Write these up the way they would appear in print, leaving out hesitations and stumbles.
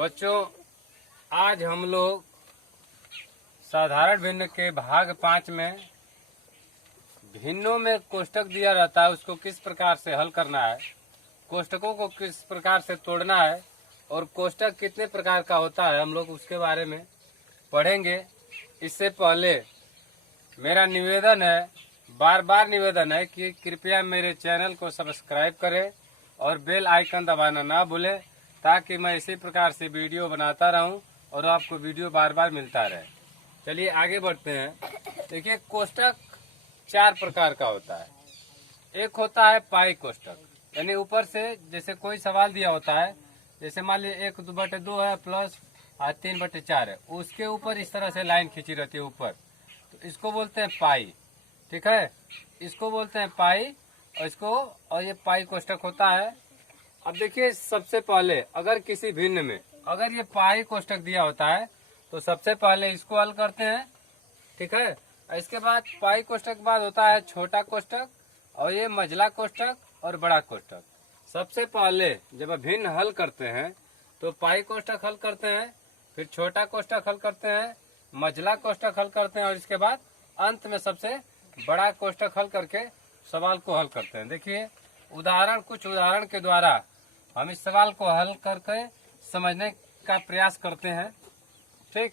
बच्चों, आज हम लोग साधारण भिन्न के भाग 5 में भिन्नों में कोष्टक दिया रहता है, उसको किस प्रकार से हल करना है, कोष्टकों को किस प्रकार से तोड़ना है और कोष्टक कितने प्रकार का होता है, हम लोग उसके बारे में पढ़ेंगे। इससे पहले मेरा निवेदन है, बार बार निवेदन है कि कृपया मेरे चैनल को सब्सक्राइब करें और बेल आइकन दबाना ना भूलें, ताकि मैं इसी प्रकार से वीडियो बनाता रहूं और आपको वीडियो बार बार मिलता रहे। चलिए आगे बढ़ते हैं। देखिए, कोष्टक 4 प्रकार का होता है। एक होता है पाई कोष्टक, यानी ऊपर से जैसे कोई सवाल दिया होता है, जैसे मान लीजिए 1/2 है प्लस 3/4 है, उसके ऊपर इस तरह से लाइन खींची रहती है ऊपर, तो इसको बोलते हैं पाई। ठीक है, इसको बोलते हैं पाई और ये पाई कोष्टक होता है। अब देखिए, सबसे पहले अगर किसी भिन्न में अगर ये पाई कोष्टक दिया होता है तो सबसे पहले इसको हल करते हैं। ठीक है, इसके बाद पाई कोष्टक के बाद होता है छोटा कोष्टक और ये मझला कोष्टक और बड़ा कोष्टक। सबसे पहले जब भिन्न हल करते हैं तो पाई कोष्टक हल करते हैं, फिर छोटा कोष्टक हल करते हैं, मझला कोष्टक हल करते हैं और इसके बाद अंत में सबसे बड़ा कोष्टक हल करके सवाल को हल करते हैं। देखिए, कुछ उदाहरण के द्वारा हम इस सवाल को हल करके समझने का प्रयास करते हैं। ठीक,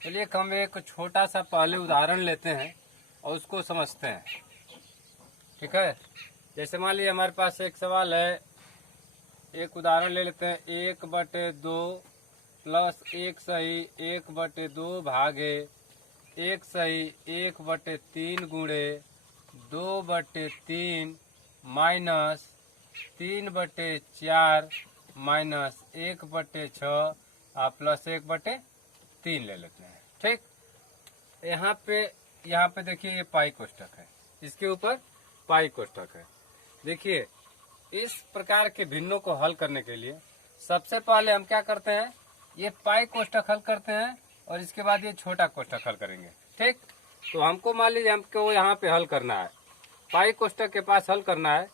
चलिए हम एक छोटा सा पहले उदाहरण लेते हैं और उसको समझते हैं। ठीक है, जैसे मान लीजिए हमारे पास एक सवाल है, एक उदाहरण ले लेते हैं। 1/2 प्लस 1 सही 1/2 भागे 1 सही 1/3 गुणे 2/3 माइनस 3/4 माइनस 1/6 प्लस 1/3 ले लेते हैं। ठीक, यहाँ पे देखिए ये पाई कोष्टक है, इसके ऊपर पाई कोष्टक है। देखिए, इस प्रकार के भिन्नों को हल करने के लिए सबसे पहले हम क्या करते हैं, ये पाई कोष्टक हल करते हैं और इसके बाद ये छोटा कोष्टक हल करेंगे। ठीक, तो हमको मान लीजिए हमको यहाँ पे हल करना है, पाई कोष्टक के पास हल करना है,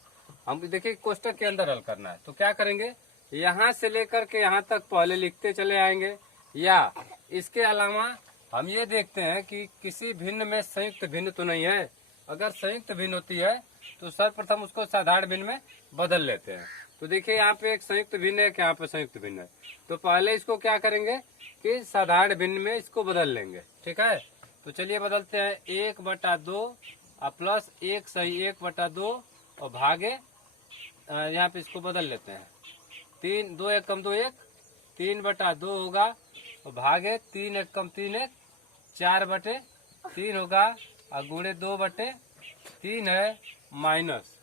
हम देखिए कोष्टक के अंदर हल करना है। तो क्या करेंगे, यहाँ से लेकर के यहाँ तक पहले लिखते चले आएंगे, या इसके अलावा हम ये देखते हैं कि किसी भिन्न में संयुक्त भिन्न तो नहीं है। अगर संयुक्त भिन्न होती है तो सर्वप्रथम उसको साधारण भिन्न में बदल लेते हैं। तो देखिए, यहाँ पे एक संयुक्त भिन्न है, यहाँ पे संयुक्त भिन्न है, तो पहले इसको क्या करेंगे कि साधारण भिन्न में इसको बदल लेंगे। ठीक है, तो चलिए बदलते हैं। 1/2 प्लस 1 सही 1/2 और भागे यहाँ पे इसको बदल लेते हैं। 2 1 कम 2 1 3/2 होगा और भागे 3 1 कम 3 1 4/3 होगा और गुणे 2/3 है माइनस।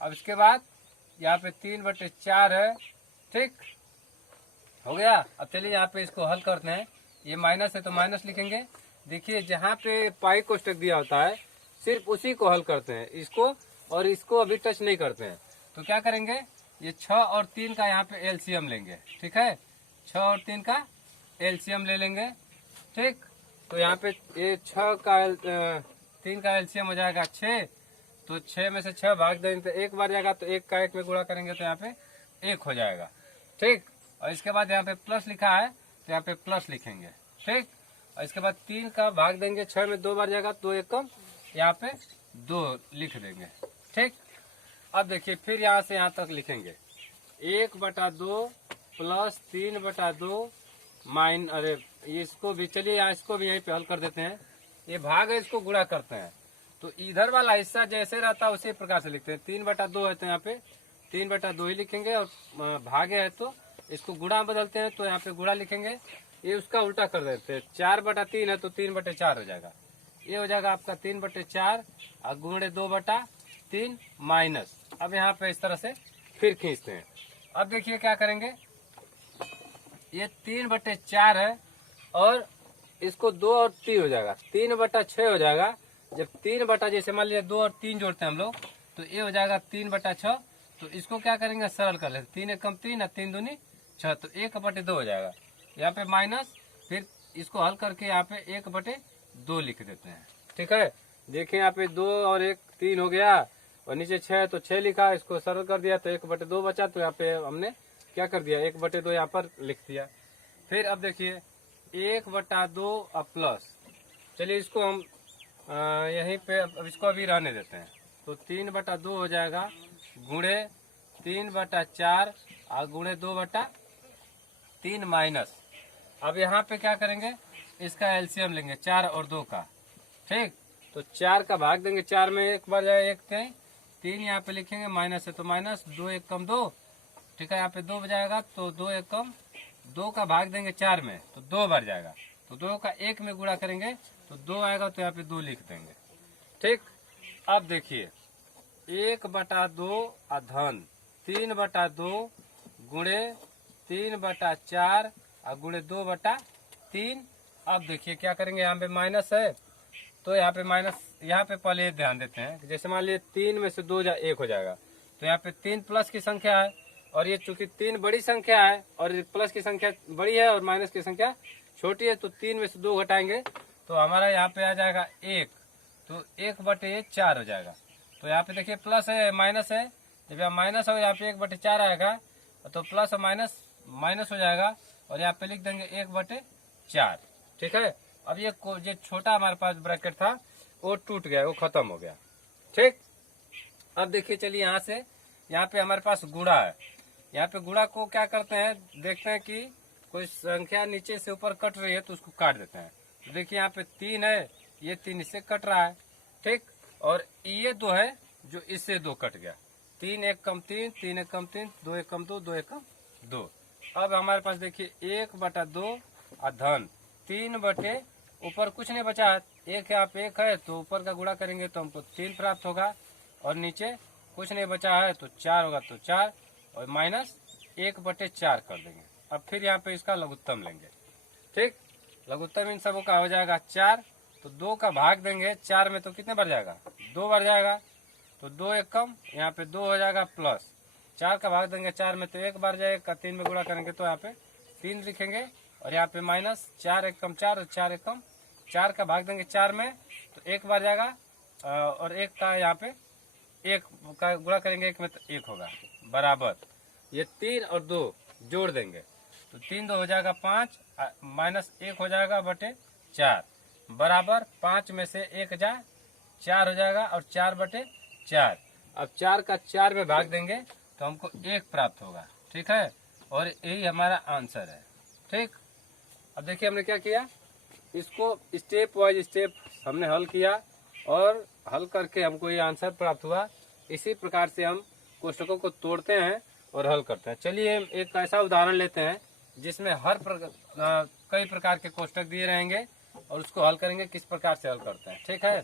अब इसके बाद यहाँ पे 3/4 है। ठीक हो गया। अब चलिए यहाँ पे इसको हल करते हैं। ये माइनस है तो माइनस लिखेंगे। देखिए, जहाँ पे पाई कोष्टक दिया होता है सिर्फ उसी को हल करते हैं, इसको और इसको अभी टच नहीं करते हैं। तो क्या करेंगे, ये 6 और 3 का यहाँ पे एलसीएम लेंगे। ठीक है, 6 और 3 का एलसीएम ले लेंगे। ठीक, तो यहाँ पे ये 3 का एलसीएम हो जाएगा 6, तो 6 में से 6 भाग देंगे तो 1 बार जाएगा, तो 1 का 1 में गुणा करेंगे तो यहाँ पे 1 हो जाएगा। ठीक, और इसके बाद यहाँ पे प्लस लिखा है तो यहाँ पे प्लस लिखेंगे। ठीक, और इसके बाद 3 का भाग देंगे, 6 में 2 बार जाएगा तो 1 कम यहाँ पे 2 लिख देंगे। ठीक, अब देखिए फिर यहाँ से यहाँ तक लिखेंगे 1/2 प्लस 3/2 इसको भी चलिए यहाँ इसको भी यहीं पे हल कर देते हैं। ये भाग है, इसको गुणा करते हैं, तो इधर वाला हिस्सा जैसे रहता है उसी प्रकार से लिखते हैं। 3/2 है तो यहाँ पे 3/2 ही लिखेंगे और भागे है तो इसको गुणा बदलते हैं तो यहाँ पे गुणा लिखेंगे। ये उसका उल्टा कर देते हैं। 4/3 है तो 3/4 हो जाएगा। ये हो जाएगा आपका 3/4 और गुणे 2/3 माइनस। अब यहाँ पे इस तरह से फिर खींचते हैं। अब देखिए क्या करेंगे, ये 3/4 है और इसको 2 और 3 हो जाएगा, 3/6 हो जाएगा। जब 3 जैसे मान लीजिए 2 और 3 जोड़ते हैं हम लोग तो ये हो जाएगा 3/6। तो इसको क्या करेंगे, सरल कर लेते, 3 1 कम 3 और 3 दूनी 6, तो 1/2 हो जाएगा। यहाँ पे माइनस, फिर इसको हल करके यहाँ पे 1/2 लिख देते हैं। ठीक है, देखिए यहाँ पे 2 और 1 3 हो गया और नीचे 6 तो 6 लिखा, इसको सरल कर दिया तो 1/2 बचा, तो यहाँ पे हमने क्या कर दिया 1/2 यहाँ पर लिख दिया। फिर अब देखिए 1/2 अब प्लस, चलिए इसको हम यहीं पे अब इसको अभी रहने देते हैं। तो 3/2 हो जाएगा गुणे 3/4 और गुणे 2/3 माइनस। अब यहाँ पे क्या करेंगे, इसका एलसीएम लेंगे 4 और 2 का। ठीक, तो 4 का भाग देंगे, 4 में एक बार जाए 1 कहीं, 3 यहाँ पे लिखेंगे माइनस है तो माइनस, 2 1 कम 2, ठीक है यहाँ पे 2 बजाएगा तो 2 1 कम 2 का भाग देंगे 4 में तो 2 बार जाएगा, तो 2 का 1 में गुणा करेंगे तो 2 आएगा, तो यहाँ पे 2 लिख देंगे। ठीक, अब देखिए 1/2 अधन 3/2 गुणे 3/4 और गुणे 2/3। अब देखिए क्या करेंगे, यहाँ पे माइनस है तो यहाँ पे माइनस, यहाँ पे पहले ध्यान देते हैं, जैसे मान लीजिए 3 में से 2 1 हो जाएगा, तो यहाँ पे 3 प्लस की संख्या है और ये चूंकि 3 बड़ी संख्या है और प्लस की संख्या बड़ी है और माइनस की संख्या छोटी है, तो 3 में से 2 घटाएंगे तो हमारा यहाँ पे आ जाएगा 1, तो 1/4 हो जाएगा। तो यहाँ पे देखिए प्लस है माइनस है, जब यहाँ माइनस हो यहाँ पे 1/4 आएगा तो प्लस और माइनस माइनस हो जाएगा और यहाँ पे लिख देंगे 1/4। ठीक है, अब ये जो छोटा हमारे पास ब्रैकेट था वो टूट गया, वो खत्म हो गया। ठीक, अब देखिए चलिए यहाँ से यहाँ पे हमारे पास गुणा है, यहाँ पे गुणा को क्या करते हैं, देखते हैं कि कोई संख्या नीचे से ऊपर कट रही है तो उसको काट देते हैं। तो देखिए यहाँ पे 3 है, ये 3 इससे कट रहा है। ठीक, और ये 2 है जो इससे 2 कट गया, 3 1 कम 3, 3 1 कम 3, 2 1 कम 2, 2 1 कम 2। अब हमारे पास देखिए 1/2 अधन 3 बटे ऊपर कुछ नहीं बचा, 1 यहाँ पे 1 है तो ऊपर का गुणा करेंगे तो हमको 3 प्राप्त होगा और नीचे कुछ नहीं बचा है तो 4 होगा, तो 4 और माइनस 1/4 कर देंगे। अब फिर यहाँ पे इसका लघुत्तम लेंगे। ठीक, लघुत्तम इन सबों का हो जाएगा 4, तो 2 का भाग देंगे 4 में तो कितने बार जाएगा, 2 बार जाएगा, तो 2 1 कम यहाँ पे 2 हो जाएगा प्लस, 4 का भाग देंगे 4 में तो 1 बार जाएगा, 3 में गुणा करेंगे तो यहाँ पे 3 लिखेंगे और यहाँ पे माइनस 4 1 कम 4 और 4 1 कम 4 का भाग देंगे 4 में तो 1 बार जाएगा और 1 का यहाँ पे 1 का गुणा करेंगे 1 में तो 1 होगा बराबर, ये 3 और 2 जोड़ देंगे तो 3 2 हो जाएगा 5 माइनस 1 हो जाएगा बटे 4 बराबर 5 में से 1 जा 4 हो जाएगा और 4/4। अब 4 का 4 में भाग देंगे तो हमको 1 प्राप्त होगा। ठीक है, और यही हमारा आंसर है। ठीक, अब देखिए हमने क्या किया, इसको स्टेप वाइज स्टेप हमने हल किया और हल करके हमको ये आंसर प्राप्त हुआ। इसी प्रकार से हम कोष्टकों को तोड़ते हैं और हल करते हैं। चलिए एक ऐसा उदाहरण लेते हैं जिसमें कई प्रकार के कोष्टक दिए रहेंगे और उसको हल करेंगे, किस प्रकार से हल करते हैं। ठीक है,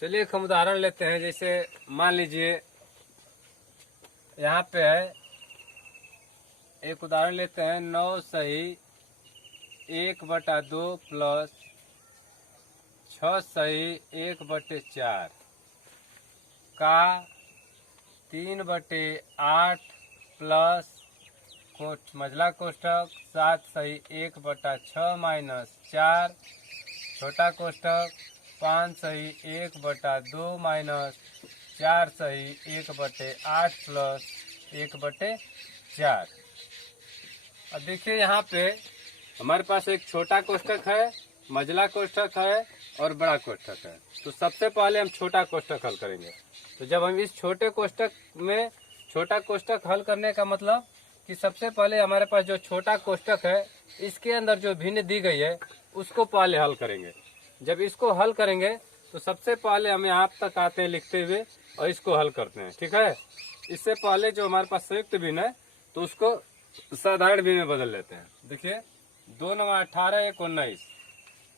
चलिए एक हम उदाहरण लेते हैं। जैसे मान लीजिए यहाँ पे है, एक उदाहरण लेते हैं 9 सही 1/2 प्लस 6 सही 1/4 का 3/8 प्लस मझला कोष्टक 7 सही 1/6 माइनस 4 छोटा कोष्टक 5 सही 1/2 माइनस 4 सही 1/8 प्लस 1/4। अब देखिए यहाँ पे हमारे पास एक छोटा कोष्टक है, मझला कोष्टक है और बड़ा कोष्टक है। तो सबसे पहले हम छोटा कोष्टक हल करेंगे। तो जब हम इस छोटे कोष्टक में छोटा कोष्टक हल करने का मतलब कि सबसे पहले हमारे पास जो छोटा कोष्टक है इसके अंदर जो भिन्न दी गई है उसको पहले हल करेंगे। जब इसको हल करेंगे तो सबसे पहले हम यहाँ तक आते हैं लिखते हुए और इसको हल करते हैं। ठीक है, इससे पहले जो हमारे पास संयुक्त भिन्न है तो उसको साधारण भिन्न में बदल लेते हैं। देखिए 2 9 18 1 19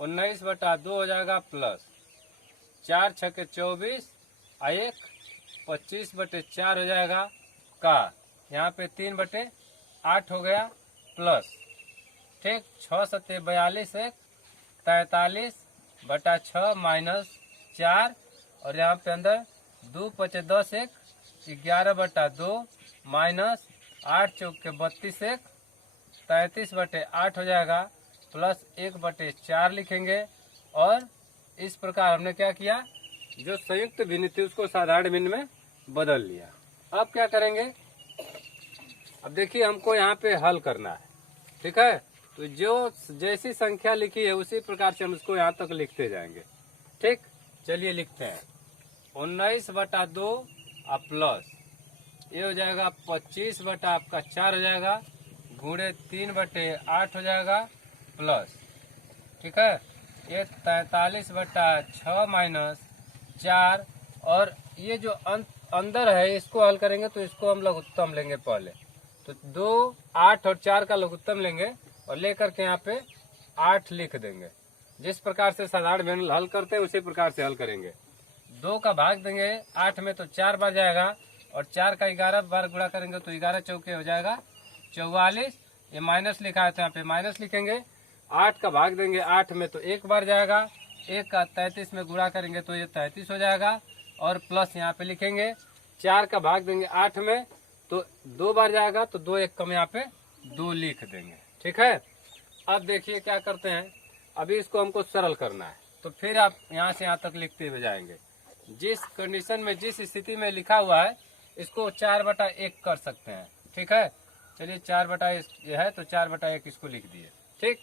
19/2 हो जाएगा प्लस 4 6 24 1 25/4 हो जाएगा का यहाँ पे 3/8 हो गया प्लस। ठीक, 6 7 42 1 43/6 माइनस 4 और यहाँ पे अंदर 2 5 10 1 11/2 माइनस 8 चौक के 32 एक 33/8 हो जाएगा, प्लस 1/4 लिखेंगे। और इस प्रकार हमने क्या किया, जो संयुक्त भिन्न थी उसको साधारण भिन्न में बदल लिया। अब क्या करेंगे, अब देखिए हमको यहाँ पे हल करना है, ठीक है। तो जो जैसी संख्या लिखी है उसी प्रकार से हम इसको यहाँ तक लिखते जाएंगे, ठीक। चलिए लिखते हैं 19/2 और प्लस ये हो जाएगा 25 बटा आपका 4 हो जाएगा, गुणे 3/8 हो जाएगा, प्लस, ठीक है, ये 43/6 माइनस 4। और ये जो अंदर है इसको हल करेंगे तो इसको हम लघुत्तम लेंगे पहले, तो 2, 8 और 4 का लघुत्तम लेंगे और लेकर के यहाँ पे 8 लिख देंगे। जिस प्रकार से साधारण भिन्न हल करते हैं उसी प्रकार से हल करेंगे। 2 का भाग देंगे 8 में तो 4 बार जाएगा, और 4 का 11 बार गुणा करेंगे तो 11 चौके हो जाएगा 44। ये माइनस लिखा है तो यहाँ पे माइनस लिखेंगे। 8 का भाग देंगे 8 में तो 1 बार जाएगा, 1 का 33 में गुणा करेंगे तो ये 33 हो जाएगा, और प्लस यहाँ पे लिखेंगे। 4 का भाग देंगे 8 में तो 2 बार जाएगा, तो 2 1 कम यहाँ पे 2 लिख देंगे, ठीक है। अब देखिए क्या करते हैं, अभी इसको हमको सरल करना है, तो फिर आप यहाँ से यहाँ तक लिखते हुए जाएंगे। जिस कंडीशन में जिस स्थिति में लिखा हुआ है इसको 4/1 कर सकते हैं, ठीक है। चलिए 4/1 ये है तो 4/1 इसको लिख दिए, ठीक।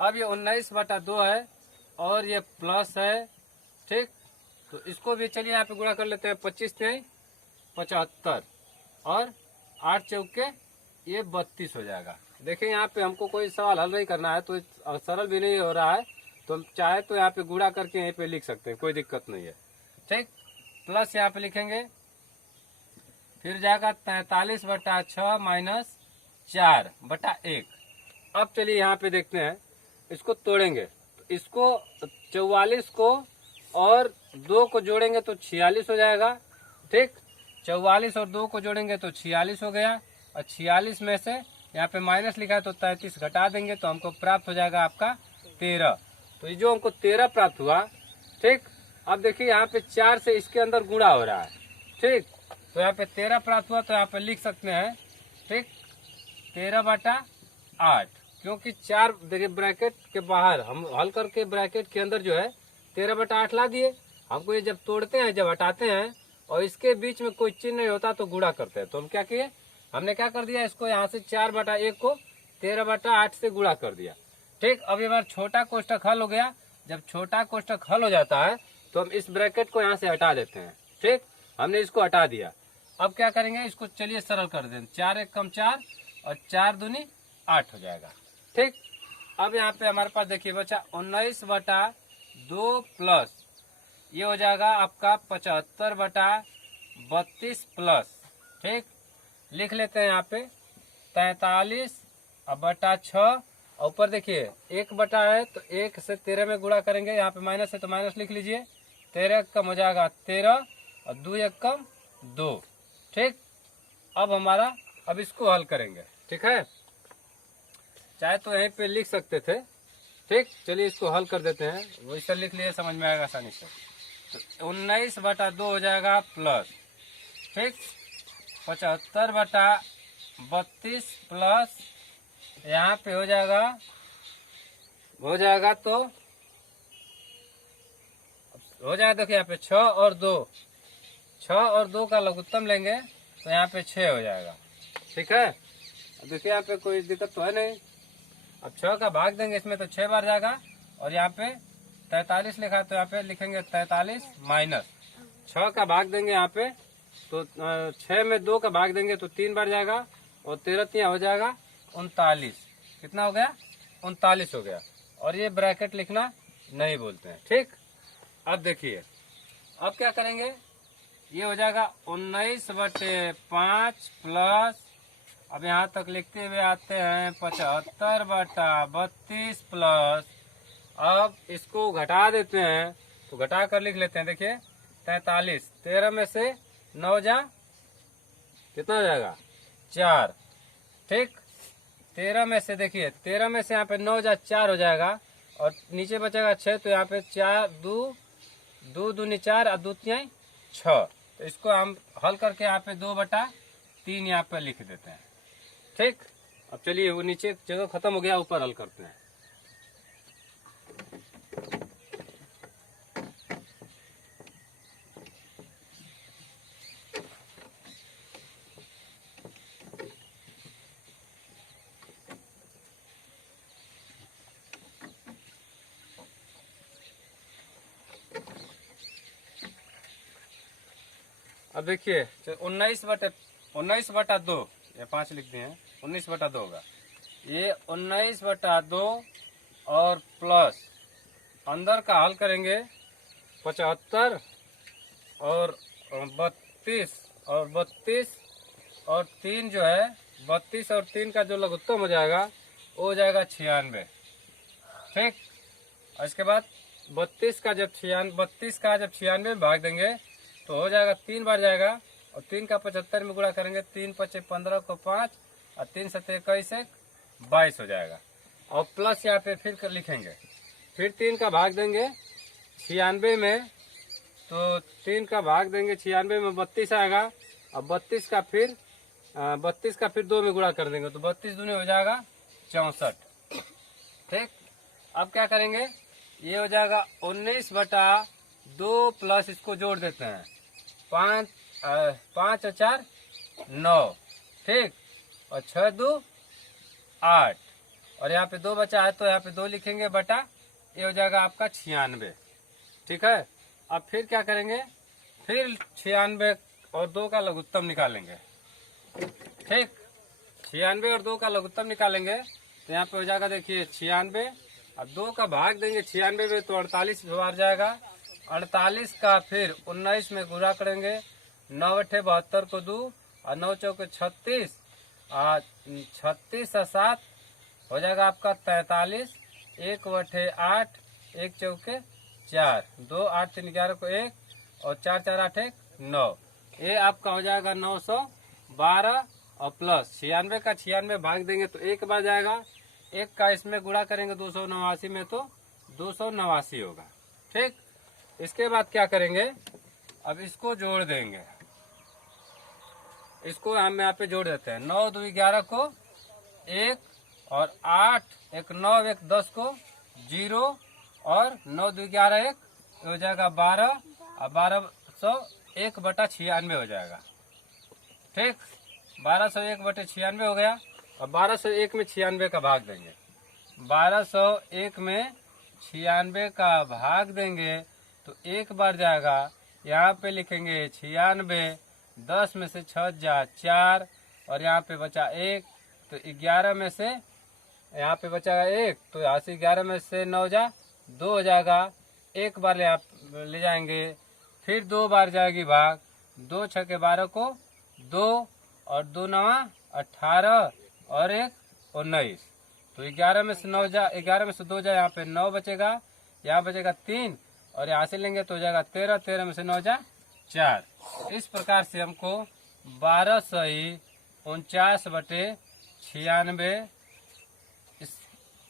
अब ये 19/2 है और ये प्लस है, ठीक। तो इसको भी चलिए यहाँ पे गुणा कर लेते हैं। 25 से 75 और 8 चौके ये 32 हो जाएगा। देखिए यहाँ पे हमको कोई सवाल हल नहीं करना है, तो सरल भी नहीं हो रहा है, तो हम चाहे तो यहाँ पे गुणा करके यहीं पे लिख सकते हैं, कोई दिक्कत नहीं है, ठीक। प्लस यहाँ पे लिखेंगे, फिर जाएगा 43/6 माइनस 4/1। अब चलिए यहाँ पे देखते हैं, इसको तोड़ेंगे तो इसको 44 को और 2 को जोड़ेंगे तो 46 हो जाएगा, ठीक। 44 और 2 को जोड़ेंगे तो 46 हो गया, और 46 में से यहाँ पे माइनस लिखा है तो 33 घटा देंगे तो हमको प्राप्त हो जाएगा आपका 13। तो ये जो हमको 13 प्राप्त हुआ, ठीक। अब देखिए यहाँ पे 4 से इसके अंदर गुणा हो रहा है, ठीक। तो यहाँ पे 13 प्राप्त हुआ, तो यहाँ पे लिख सकते हैं, ठीक, 13/8, क्योंकि 4 देखिए ब्रैकेट के बाहर हम हल करके ब्रैकेट के अंदर जो है 13/8 ला दिए। हमको ये जब तोड़ते हैं, जब हटाते हैं और इसके बीच में कोई चिन्ह नहीं होता तो गुणा करते हैं, तो हम क्या किए, हमने क्या कर दिया, इसको यहाँ से 4/1 को 13/8 से गुणा कर दिया, ठीक। अब ये बार छोटा कोष्टक हल हो गया। जब छोटा कोष्टक हल हो जाता है तो हम इस ब्रैकेट को यहाँ से हटा देते हैं, ठीक। हमने इसको हटा दिया। अब क्या करेंगे, इसको चलिए सरल कर दें। 4 1 कम 4 और 4 दूनी 8 हो जाएगा, ठीक। अब यहाँ पे हमारे पास देखिए बचा 19/2 प्लस ये हो जाएगा आपका 75/32 प्लस, ठीक। लिख लेते हैं यहाँ पे 43/6, ऊपर देखिए 1 बटा है तो 1 से 13 में गुणा करेंगे, यहाँ पे माइनस है तो माइनस लिख लीजिए। 13 कम हो जाएगा 13 और 2 1 कम 2, ठीक। अब इसको हल करेंगे, ठीक है। चाहे तो यहीं पे लिख सकते थे, ठीक। चलिए इसको हल कर देते हैं, वैसे लिख लिए समझ में आएगा आसानी से। तो 19/2 हो जाएगा प्लस, ठीक, 75/32 प्लस यहाँ पे हो जाएगा तो हो जाएगा, देखिए यहाँ पे 6 और 2 का लघुत्तम लेंगे तो यहाँ पे 6 हो जाएगा, ठीक है। अब देखिए यहाँ पे कोई दिक्कत तो है नहीं। अब 6 का भाग देंगे इसमें तो 6 बार जाएगा, और यहाँ पे 43 लिखा है तो यहाँ पे लिखेंगे 43 माइनस 6 का भाग देंगे यहाँ पे तो 6 में 2 का भाग देंगे तो 3 बार जाएगा, और 13 हो जाएगा 39। कितना हो गया, 39 हो गया। और ये ब्रैकेट लिखना नहीं बोलते हैं, ठीक। अब देखिए अब क्या करेंगे, ये हो जाएगा 19/5 प्लस, अब यहाँ तक लिखते हुए आते हैं 75/32 प्लस। अब इसको घटा देते हैं तो घटा कर लिख लेते हैं, देखिए 43, 13 में से 9 जा कितना हो जाएगा 4, ठीक। 13 में से देखिए 13 में से यहाँ पे 9 जा 4 हो जाएगा, और नीचे बचेगा 6, तो यहाँ पे 4 2 दूनी 4 और 2 3 6। तो इसको हम हल करके यहाँ पे 2/3 3 यहाँ पे लिख देते हैं। ठीक, अब चलिए वो नीचे जगह खत्म हो गया, ऊपर हल करते हैं। अब देखिए 19/2, ये 5 लिख दिए हैं, 19/2 होगा। ये 19/2 और प्लस अंदर का हल करेंगे 75 और 32 और 32 और 3 जो है 32 और 3 का जो लघुत्तम हो जाएगा वो हो जाएगा 96। ठीक, और इसके बाद 32 का जब 96 में भाग देंगे तो हो जाएगा 3 बार जाएगा, और 3 का 75 में गुणा करेंगे, 3 × 15 को 5 और 3 × 7 = 21 22 हो जाएगा। और प्लस यहाँ पे फिर लिखेंगे, फिर 3 का भाग देंगे 96 में, तो 3 का भाग देंगे 96 में 32 आएगा, और 32 का फिर 2 में गुणा कर देंगे, तो 32 दूनी हो जाएगा 64। ठीक, अब क्या करेंगे, ये हो जाएगा 19/2 प्लस इसको जोड़ देते हैं 5 और 4 9। ठीक, और 6 2 8, और यहाँ पे 2 बचा है तो यहाँ पे 2 लिखेंगे बटा, ये हो जाएगा आपका 96। ठीक है, अब फिर क्या करेंगे, फिर 96 और 2 का लघुत्तम निकालेंगे। ठीक, 96 और 2 का लघुत्तम निकालेंगे तो यहाँ पे हो जाएगा, देखिए 96, अब 2 का भाग देंगे 96 में तो 48 बार जाएगा, 48 का फिर 19 में गुणा करेंगे, 9/72 को 2 और 9 चौके 36 और 36 और 7 हो जाएगा आपका 43, 1/8, 1 चौके 4, 2 8 3 11 को 1 और 4 4 8 1 9, ये आपका हो जाएगा 912, और प्लस 96 का 96 भाग देंगे तो 1 बार जाएगा, 1 का इसमें गुणा करेंगे 289 में तो 289 होगा। ठीक, इसके बाद क्या करेंगे, अब इसको जोड़ देंगे, इसको हम यहाँ पे जोड़ देते हैं, 9 2 11 को 1 और 8 1 9 1 10 को 0 और 9 2 11 1 हो जाएगा 12 और 1201/96 हो जाएगा। ठीक, 1201/96 हो गया, और 1201 में 96 का भाग देंगे, 1201 में 96 का भाग देंगे तो 1 बार जाएगा, यहाँ पे लिखेंगे 96, 10 में से 6 जा 4 और यहाँ पे बचा 1, तो 11 में से यहाँ पे बचा 1, तो यहाँ से 11 में से 9 जा 2 हो जाएगा, 1 बार ले जाएंगे, फिर 2 बार जाएगी भाग, 2 6 के 12 को 2 और 2 9 18 और 1 19, तो 11 में से 9 जा 11 में से 2 जा, यहाँ पे 9 बचेगा, यहाँ बचेगा 3 और यहाँ से लेंगे तो हो जाएगा 13, 13 में से 9 जा 4। इस प्रकार से हमको 1249/96 इस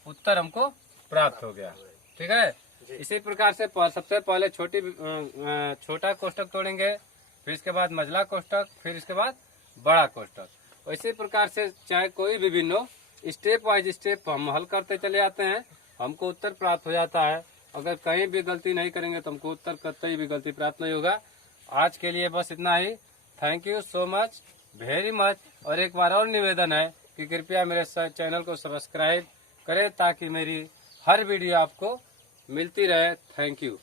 उत्तर हमको प्राप्त हो गया। ठीक है, इसी प्रकार से सबसे पहले छोटा कोष्टक तोड़ेंगे, फिर इसके बाद मझला कोष्टक, फिर इसके बाद बड़ा कोष्टक। इसी प्रकार से चाहे कोई भी भिन्न हो, स्टेप वाइज स्टेप हम हल करते चले आते हैं, हमको उत्तर प्राप्त हो जाता है। अगर कहीं भी गलती नहीं करेंगे तो हमको उत्तर कतई भी गलती प्राप्त नहीं होगा। आज के लिए बस इतना ही। Thank you so much, very much. और एक बार और निवेदन है कि कृपया मेरे चैनल को सब्सक्राइब करें ताकि मेरी हर वीडियो आपको मिलती रहे। Thank you.